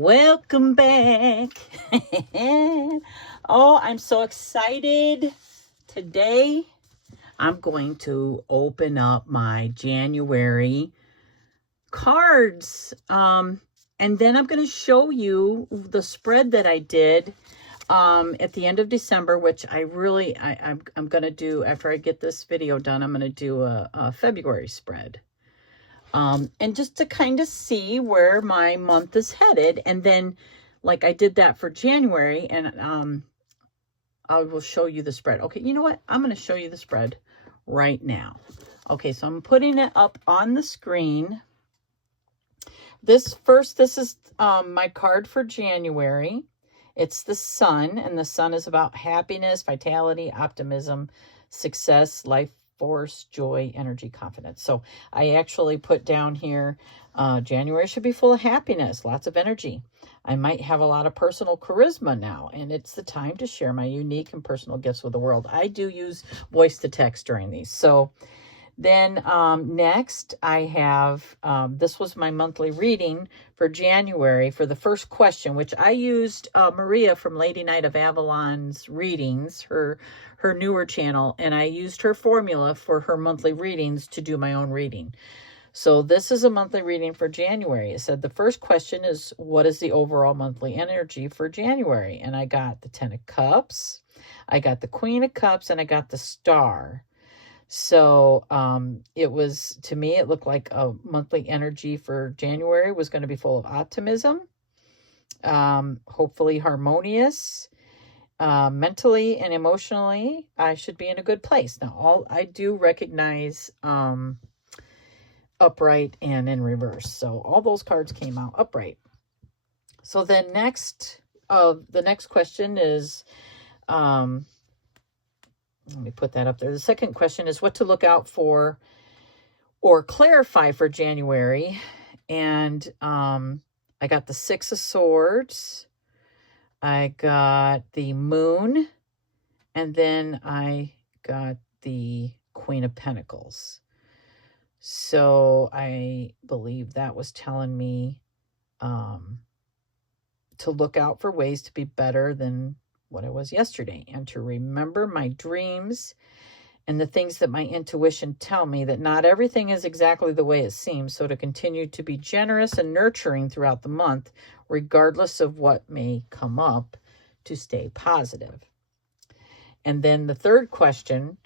Welcome back. Oh, I'm so excited. Today, I'm going to open up my January cards. And then I'm going to show you the spread that I did at the end of December, which I'm going to do after I get this video done. I'm going to do a February spread. And just to kind of see where my month is headed. And then, like I did that for January, and I will show you the spread. Okay, you know what? I'm going to show you the spread right now. Okay, so I'm putting it up on the screen. This is my card for January. It's the Sun, and the Sun is about happiness, vitality, optimism, success, life force, joy, energy, confidence. So I actually put down here, January should be full of happiness, lots of energy. I might have a lot of personal charisma now, and it's the time to share my unique and personal gifts with the world. I do use voice to text during these. So then next I have, this was my monthly reading for January for the first question, which I used Maria from Lady Knight of Avalon's readings, her newer channel, and I used her formula for her monthly readings to do my own reading. So this is a monthly reading for January. It said the first question is, what is the overall monthly energy for January? And I got the 10 of Cups, I got the Queen of Cups, and I got the Star. So it was, to me, it looked like a monthly energy for January was going to be full of optimism, hopefully harmonious, mentally and emotionally. I should be in a good place. Now, I do recognize upright and in reverse. So all those cards came out upright. So then the next question is, let me put that up there. The second question is what to look out for or clarify for January. And I got the 6 of Swords. I got the Moon. And then I got the Queen of Pentacles. So I believe that was telling me to look out for ways to be better than what I was yesterday, and to remember my dreams and the things that my intuition tell me, that not everything is exactly the way it seems. So to continue to be generous and nurturing throughout the month, regardless of what may come up, to stay positive. And then the third question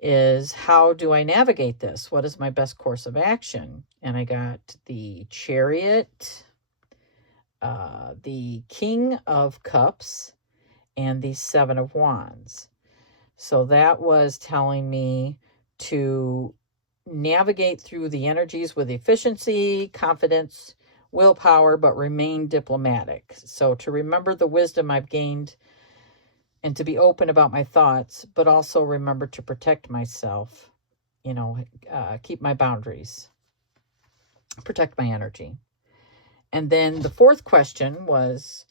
is, how do I navigate this? What is my best course of action? And I got the Chariot, the King of Cups, and the 7 of Wands. So that was telling me to navigate through the energies with efficiency, confidence, willpower, but remain diplomatic. So to remember the wisdom I've gained and to be open about my thoughts, but also remember to protect myself, keep my boundaries, protect my energy. And then the fourth question was,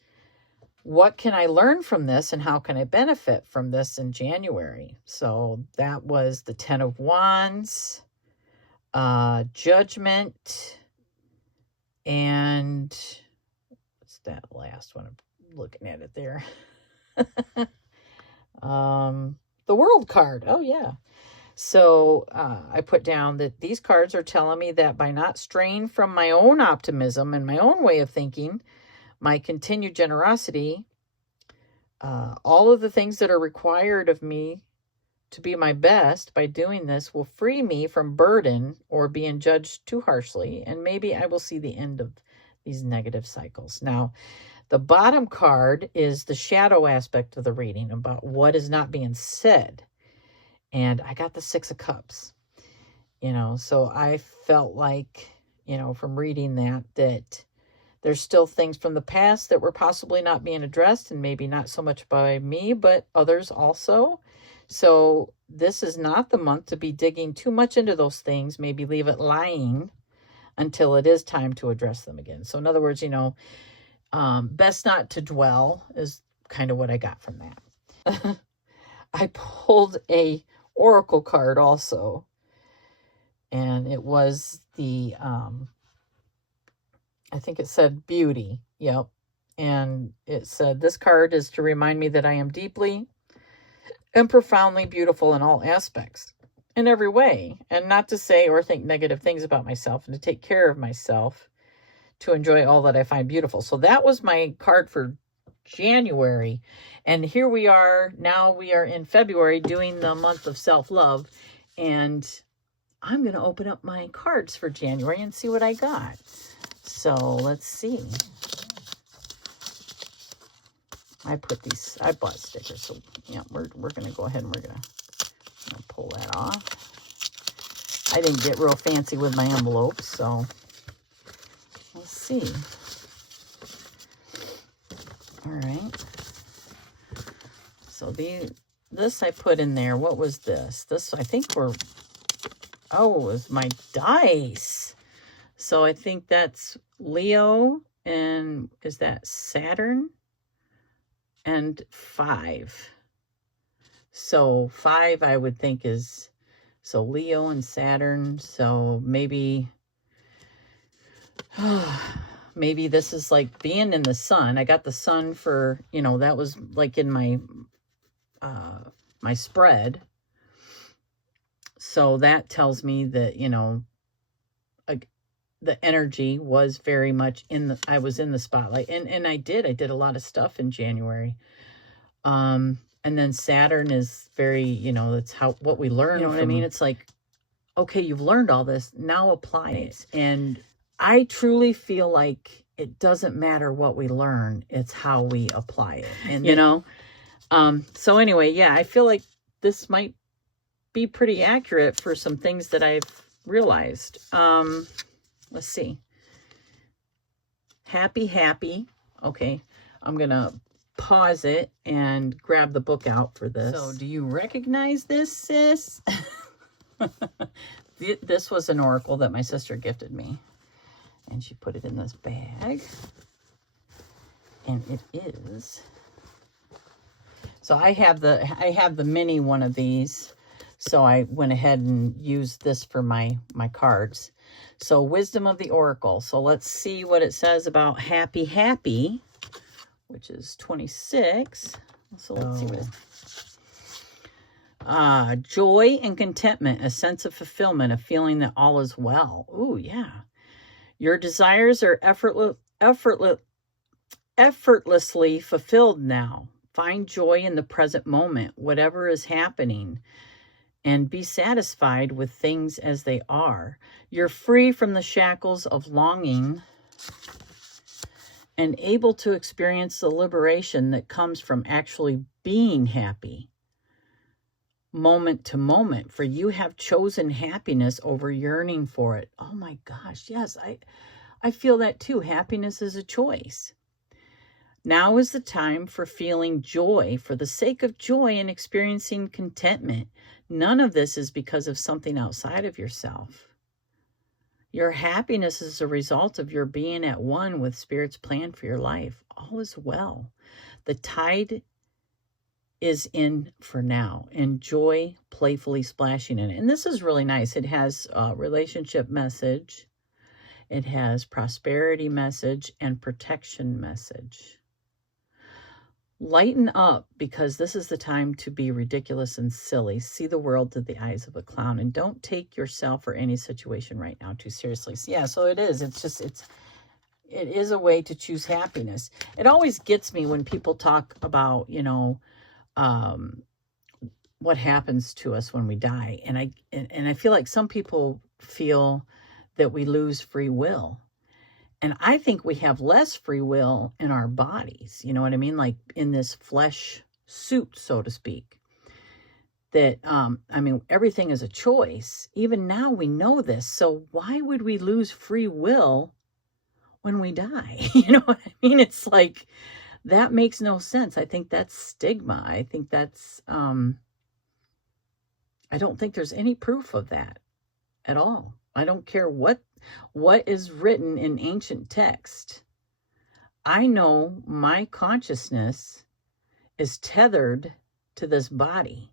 what can I learn from this and how can I benefit from this in January? So that was the 10 of Wands, Judgment, and what's that last one? I'm looking at it there. The World card. Oh, yeah. So I put down that these cards are telling me that by not straying from my own optimism and my own way of thinking, my continued generosity, all of the things that are required of me to be my best by doing this will free me from burden or being judged too harshly. And maybe I will see the end of these negative cycles. Now, the bottom card is the shadow aspect of the reading about what is not being said. And I got the 6 of Cups, so I felt like, from reading that there's still things from the past that were possibly not being addressed, and maybe not so much by me, but others also. So this is not the month to be digging too much into those things. Maybe leave it lying until it is time to address them again. So in other words, best not to dwell is kind of what I got from that. I pulled a oracle card also, and it was the I think it said beauty. Yep. And it said, this card is to remind me that I am deeply and profoundly beautiful in all aspects, in every way, and not to say or think negative things about myself, and to take care of myself, to enjoy all that I find beautiful. So that was my card for January. And here we are, now we are in February doing the month of self-love. And I'm going to open up my cards for January and see what I got. So let's see. I bought stickers. So yeah, we're going to go ahead and we're going to pull that off. I didn't get real fancy with my envelopes, so let's see. All right. So this I put in there. What was this? This, I think it was my dice. So I think that's Leo, and is that Saturn? And 5. So 5 I would think is, so Leo and Saturn. So maybe, maybe this is like being in the sun. I got the sun for, that was like in my, my spread. So that tells me that, the energy was very much I was in the spotlight, and I did a lot of stuff in January. And then Saturn is very, that's what we learn. You know what I mean? It's like, okay, you've learned all this, now apply it. And I truly feel like it doesn't matter what we learn, it's how we apply it. And so anyway, yeah, I feel like this might be pretty accurate for some things that I've realized. Let's see. Happy. Okay. I'm going to pause it and grab the book out for this. So do you recognize this, sis? This was an oracle that my sister gifted me. And she put it in this bag. And it is. So I have the mini one of these. So I went ahead and used this for my cards. So Wisdom of the Oracle. So let's see what it says about happy, which is 26. So let's see what it is. Joy and contentment, a sense of fulfillment, a feeling that all is well. Ooh, yeah. Your desires are effortlessly fulfilled now. Find joy in the present moment, whatever is happening, and be satisfied with things as they are. You're free from the shackles of longing and able to experience the liberation that comes from actually being happy moment to moment, for you have chosen happiness over yearning for it. Oh my gosh, yes, I feel that too. Happiness is a choice. Now is the time for feeling joy for the sake of joy and experiencing contentment. None of this is because of something outside of yourself. Your happiness is a result of your being at one with Spirit's plan for your life. All is well. The tide is in for now. Enjoy playfully splashing in it. And this is really nice. It has a relationship message. It has prosperity message and protection message. Lighten up, because this is the time to be ridiculous and silly. See the world through the eyes of a clown, and don't take yourself or any situation right now too seriously. So, yeah, so it is. It is a way to choose happiness. It always gets me when people talk about, what happens to us when we die. And I feel like some people feel that we lose free will. And I think we have less free will in our bodies. You know what I mean? Like in this flesh suit, so to speak. That, everything is a choice. Even now we know this. So why would we lose free will when we die? You know what I mean? It's like, that makes no sense. I think that's stigma. I think that's, I don't think there's any proof of that at all. I don't care what is written in ancient text. I know my consciousness is tethered to this body,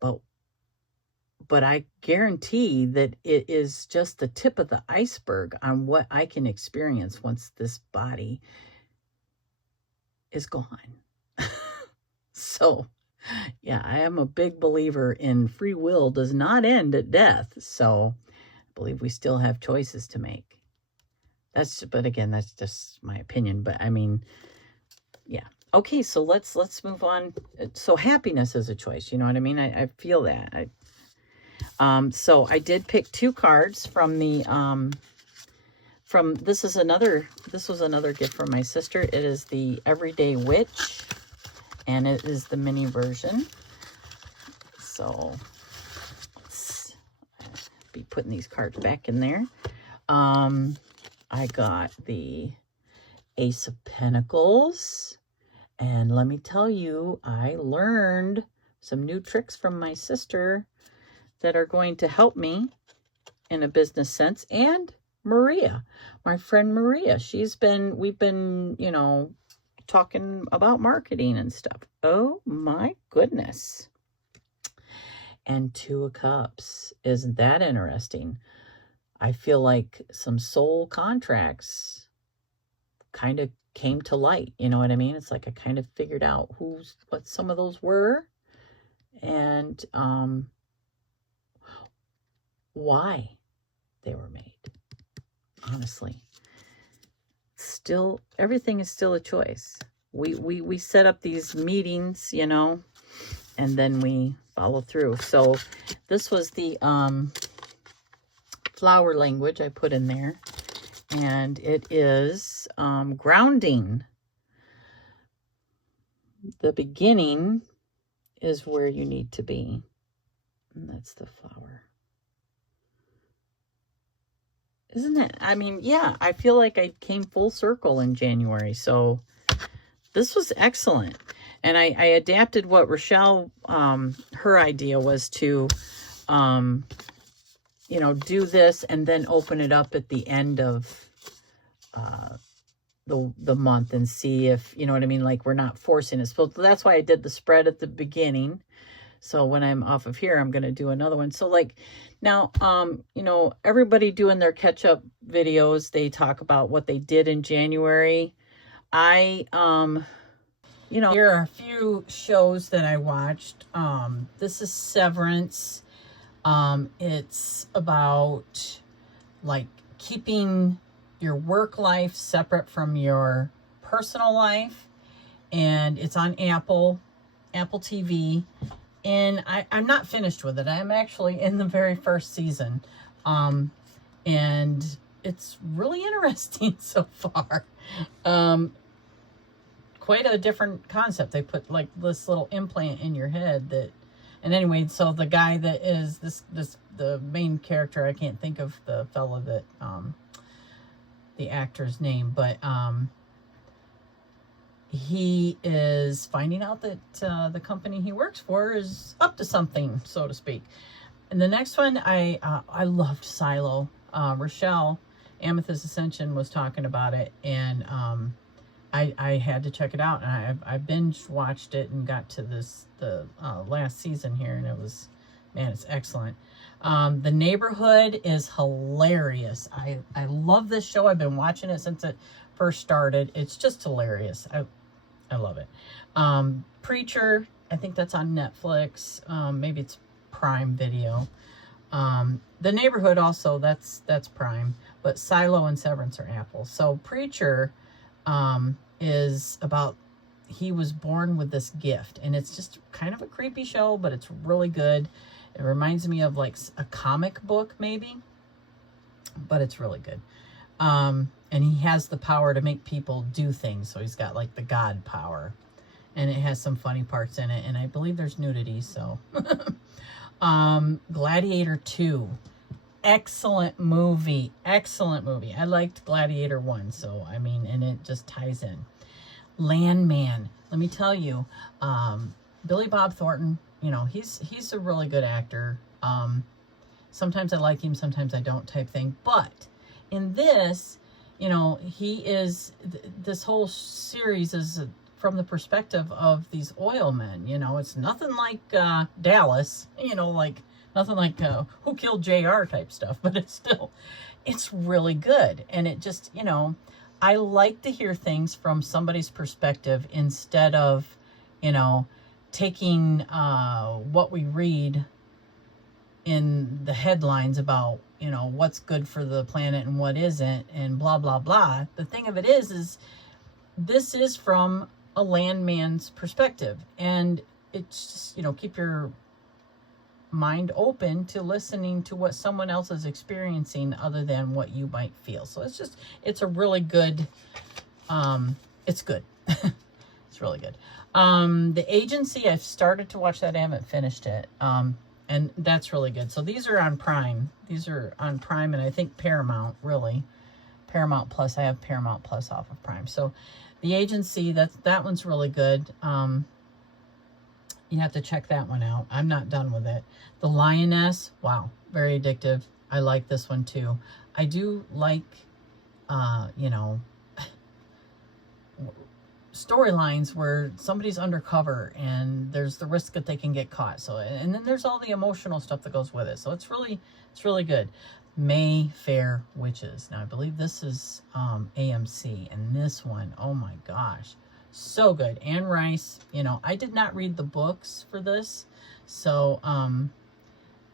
but I guarantee that it is just the tip of the iceberg on what I can experience once this body is gone. So, yeah, I am a big believer in free will does not end at death. So I believe we still have choices to make. But again, that's just my opinion. But I mean, yeah. Okay, so let's move on. So happiness is a choice. You know what I mean? I feel that. So I did pick 2 cards from the this was another gift from my sister. It is the Everyday Witch, and it is the mini version. So let's be putting these cards back in there. I got the Ace of Pentacles, and let me tell you, I learned some new tricks from my sister that are going to help me in a business sense. And Maria, my friend Maria, we've been, you know, talking about marketing and stuff. Oh my goodness. And 2 of Cups. Isn't that interesting? I feel like some soul contracts kind of came to light. You know what I mean? It's like I kind of figured out what some of those were, and why they were made. Honestly, still, everything is still a choice. We set up these meetings, you know, and then we follow through. So this was the flower language I put in there, and it is grounding. The beginning is where you need to be, and that's the flower. Isn't that, I mean, yeah, I feel like I came full circle in January. So this was excellent. And I adapted what Rochelle, her idea was to, you know, do this and then open it up at the end of the month and see if, you know what I mean, like we're not forcing it. So that's why I did the spread at the beginning. So when I'm off of here, I'm going to do another one. So like now, you know, everybody doing their catch-up videos, they talk about what they did in January. You know, here are a few shows that I watched. This is Severance. It's about like keeping your work life separate from your personal life. And it's on Apple TV. And I'm not finished with it. I'm actually in the very first season. And it's really interesting so far. Quite a different concept. They put like this little implant in your head that, and anyway, so the guy that is the main character, I can't think of the fellow that, the actor's name, but, he is finding out that the company he works for is up to something, so to speak. And the next one, I loved Silo. Rochelle, Amethyst Ascension, was talking about it, and I had to check it out. And I binge watched it and got to the last season here, and it was, man, it's excellent. The Neighborhood is hilarious. I love this show. I've been watching it since it first started. It's just hilarious. I love it. Preacher, I think that's on Netflix. Maybe it's Prime Video. The Neighborhood also, that's Prime. But Silo and Severance are Apple. So Preacher is about, he was born with this gift. And it's just kind of a creepy show, but it's really good. It reminds me of like a comic book maybe. But it's really good. And he has the power to make people do things. So he's got like the God power. And it has some funny parts in it. And I believe there's nudity, so. Gladiator 2. Excellent movie. Excellent movie. I liked Gladiator 1, so, I mean, and it just ties in. Landman. Let me tell you, Billy Bob Thornton, you know, he's a really good actor. Sometimes I like him, sometimes I don't type thing. But in this, you know, he is, this whole series is from the perspective of these oil men. You know, it's nothing like Dallas, you know, like nothing like Who Killed JR type stuff, but it's really good. And it just, you know, I like to hear things from somebody's perspective instead of, you know, taking what we read in the headlines about, you know, what's good for the planet and what isn't and blah, blah, blah. The thing of it is this is from a landman's perspective. And it's just, you know, keep your mind open to listening to what someone else is experiencing other than what you might feel. So it's a really good, it's good. It's really good. The Agency, I've started to watch that. I haven't finished it. And that's really good. So these are on Prime. These are on Prime and I think Paramount, really. Paramount Plus. I have Paramount Plus off of Prime. So The Agency, that one's really good. You have to check that one out. I'm not done with it. The Lioness, wow, very addictive. I like this one too. I do like, you know, storylines where somebody's undercover and there's the risk that they can get caught. So, and then there's all the emotional stuff that goes with it. So it's really good. Mayfair Witches. Now I believe this is AMC, and this one, oh my gosh, so good. Anne Rice, you know, I did not read the books for this, so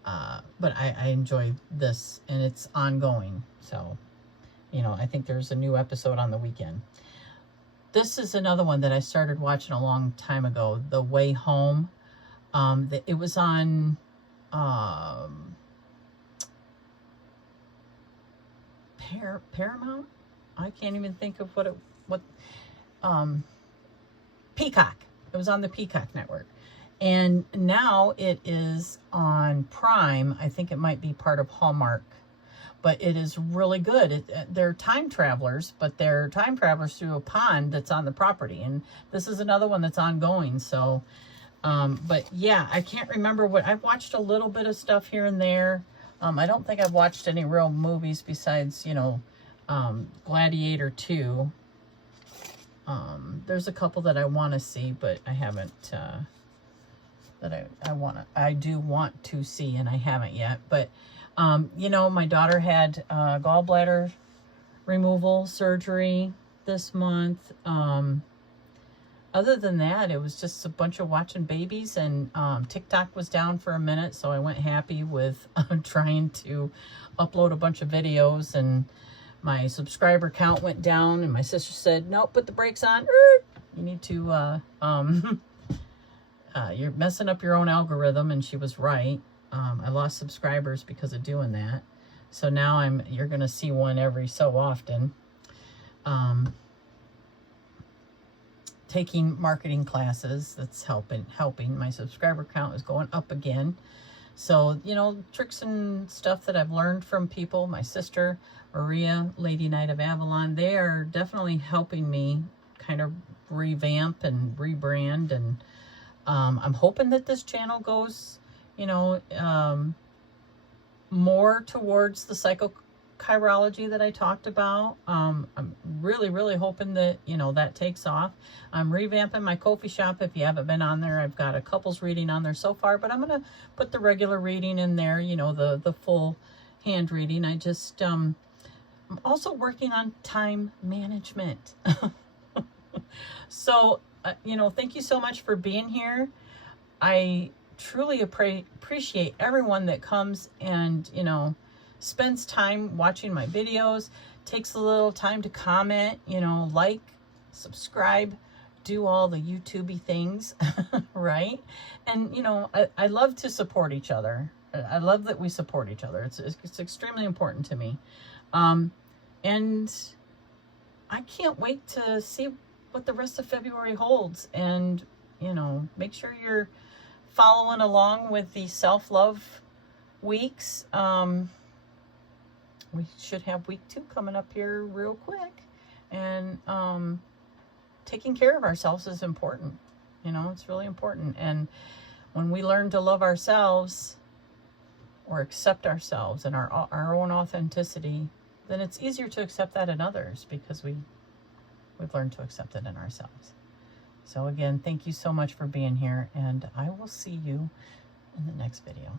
but I enjoy this, and it's ongoing. So, you know, I think there's a new episode on the weekend. This is another one that I started watching a long time ago, The Way Home. It was on Paramount. I can't even think of what Peacock. It was on the Peacock network. And now it is on Prime. I think it might be part of Hallmark. But it is really good. They're time travelers, but they're time travelers through a pond that's on the property. And this is another one that's ongoing. So, but yeah, I can't remember what... I've watched a little bit of stuff here and there. I don't think I've watched any real movies besides, you know, Gladiator 2. There's a couple that I want to see, but I haven't, that I do want to see, and I haven't yet. But, you know, my daughter had gallbladder removal surgery this month. Other than that, it was just a bunch of watching babies, and TikTok was down for a minute, so I went happy with trying to upload a bunch of videos, and my subscriber count went down, and my sister said, "Nope, put the brakes on. You need to, you're messing up your own algorithm," and she was right. I lost subscribers because of doing that. So now you're going to see one every so often. Taking marketing classes, that's helping. My subscriber count is going up again. So, you know, tricks and stuff that I've learned from people, my sister, Maria, Lady Knight of Avalon, they are definitely helping me kind of revamp and rebrand. And I'm hoping that this channel goes, you know, more towards the psychochirology that I talked about. I'm really, really hoping that, you know, that takes off. I'm revamping my Ko-fi shop. If you haven't been on there, I've got a couples reading on there so far, but I'm going to put the regular reading in there, you know, the full hand reading. I just, I'm also working on time management. So, you know, thank you so much for being here. I truly appreciate everyone that comes and, you know, spends time watching my videos, takes a little time to comment, you know, like, subscribe, do all the YouTubey things, right? And, you know, I love to support each other. I love that we support each other. It's extremely important to me. And I can't wait to see what the rest of February holds. And, you know, make sure you're following along with the self-love weeks. We should have week 2 coming up here real quick. And taking care of ourselves is important. You know, it's really important. And when we learn to love ourselves or accept ourselves and our own authenticity, then it's easier to accept that in others because we've learned to accept it in ourselves. So again, thank you so much for being here, and I will see you in the next video.